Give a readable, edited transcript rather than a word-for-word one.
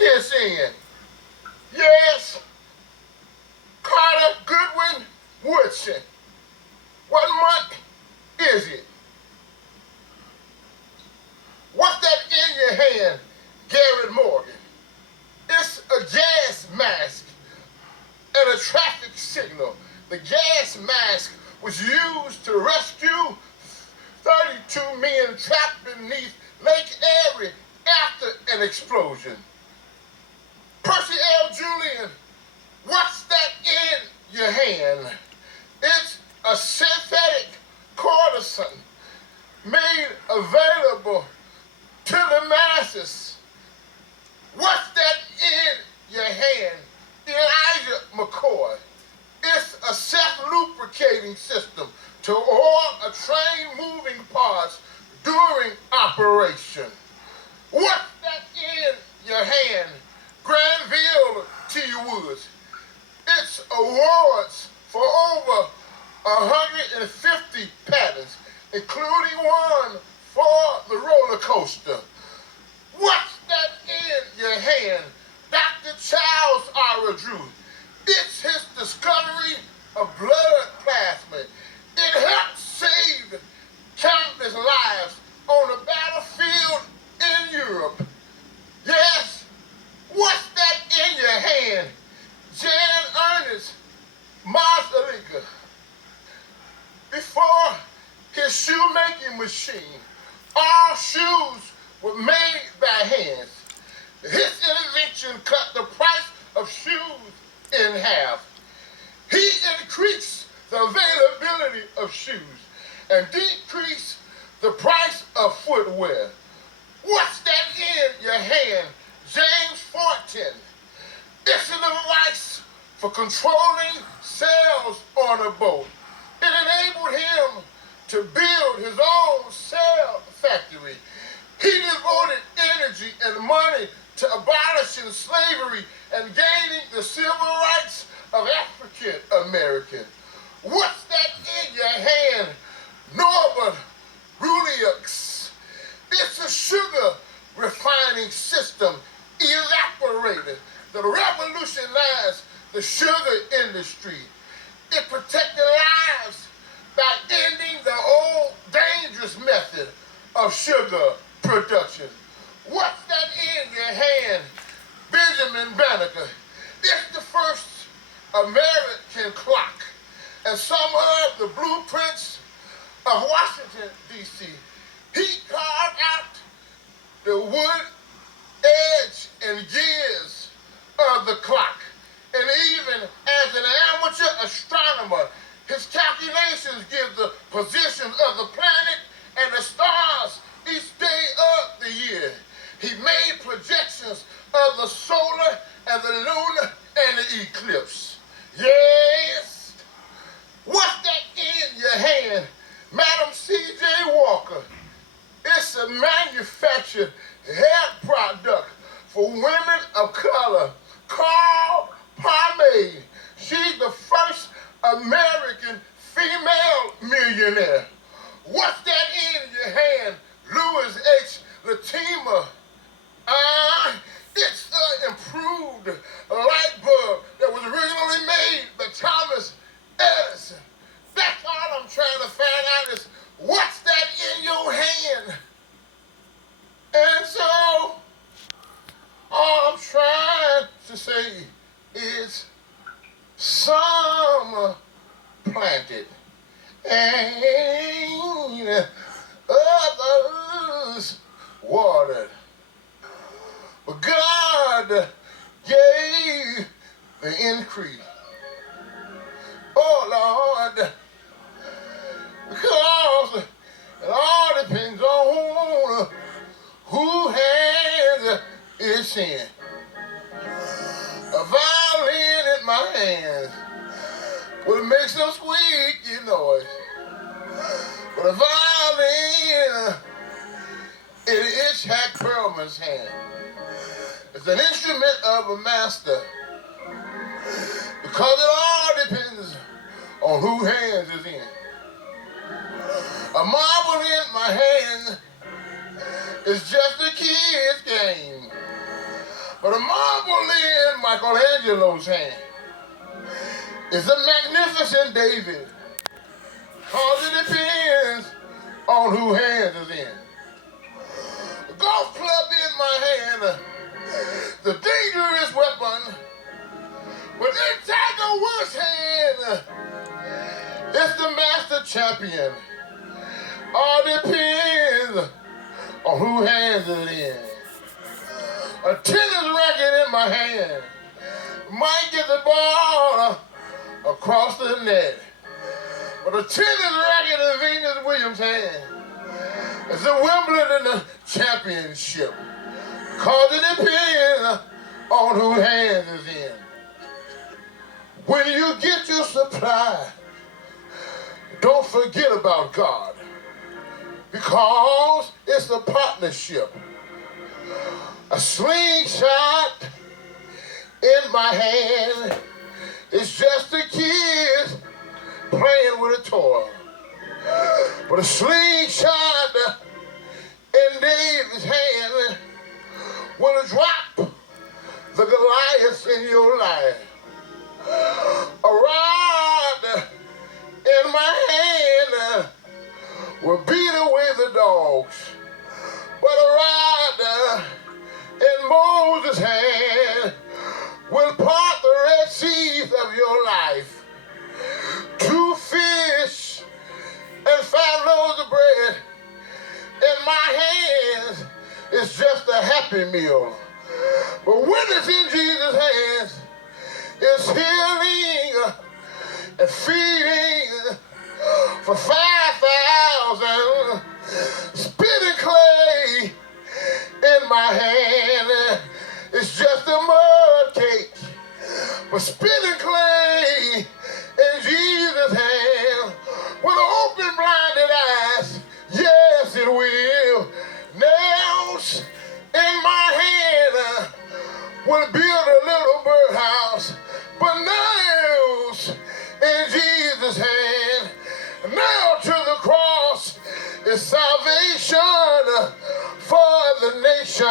is in. Yes, Carter Goodwin Woodson. What month is it? What's that in your hand, Garrett Morgan? It's a gas mask and a traffic signal. The gas mask was used to rescue 32 men trapped beneath Lake Erie after an explosion. Percy L. Julian, what's that in your hand? It's a synthetic cortisone made available to the masses. What's that in your hand? Elijah McCoy. It's a self-lubricating system to oil a train moving parts during operation. What's that in your hand? Granville T. Woods. It's awards for over 150 patents, including one for the roller coaster. What's that in your hand? Dr. Charles R. Drew. It's his discovery of blood plasma. It helped save countless lives on the battlefield in Europe. Yes, what's that in your hand? Jan Ernest Marsaliga. Before his shoemaking machine, all shoes were made by hands. His intervention cut the price of shoes in half. He increased the availability of shoes and decreased the price of footwear. What's that in your hand? James Fortin. It's a device for controlling sails on a boat. It enabled him to build his own sail factory. He devoted energy and money to abolishing slavery and gaining the civil rights of African Americans. What's that in your hand? Norbert Ruliux. It's a sugar refining system evaporated that revolutionized the sugar industry. It protected lives by ending the old dangerous method of sugar production. What's that in your hand? Benjamin Banneker. It's the first American clock and some of the blueprints of Washington, D.C. He carved out the wood edge and gears of the clock. And even as an amateur astronomer, his calculations give the positions of the planet and the stars each day of the year. He made projections of the solar and the lunar and the eclipse. Yes. What's that in your hand? Madam C.J. Walker. It's a manufactured hair product for women of color called Pomade. She's the first American female millionaire. What's that in your hand? Louis H. Latima. It's an improved light bulb that was originally made by Thomas Edison. That's all I'm trying to find out is what's that in your hand? And so, all I'm trying to say is some planted and others watered. But God gave the increase. Oh Lord, because it all depends on who has its in. A violin in my hands will make some squeaky noise. But a violin in Itzhak Perlman's hand is an instrument of a master. Because it all depends on whose hands is in. A marble in my hand is just a kid's game. But a marble in Michelangelo's hand is a magnificent David, cause it depends on whose hands is in. A golf club in my hand, the dangerous weapon, but in Tiger Woods' hand, it's the master champion. All depends on whose hands it in. A tennis racket in my hand might get the ball across the net, but a tennis racket in Venus Williams' hand is the Wimbledon championship, cause it depends on whose hands is in. When you get your supply, don't forget about God, because it's a partnership. A slingshot in my hand is just a kid playing with a toy. But a slingshot in David's hand will drop the Goliaths in your life. A rod in my hand will beat away the dogs, but a rod in Moses' hand will part the Red Seas of your life. 2 fish and 5 loaves of bread in my hands is just a happy meal. But when it's in Jesus' hands, it's healing and feeding for 5,000. Spitting clay in my hand, it's just a mud cake. But spitting clay in Jesus' hand will open blinded eyes. Yes, it will. Nails in my hand will build a little birdhouse, but nails in Jesus' hand, nailed to the cross, is salvation for the nation.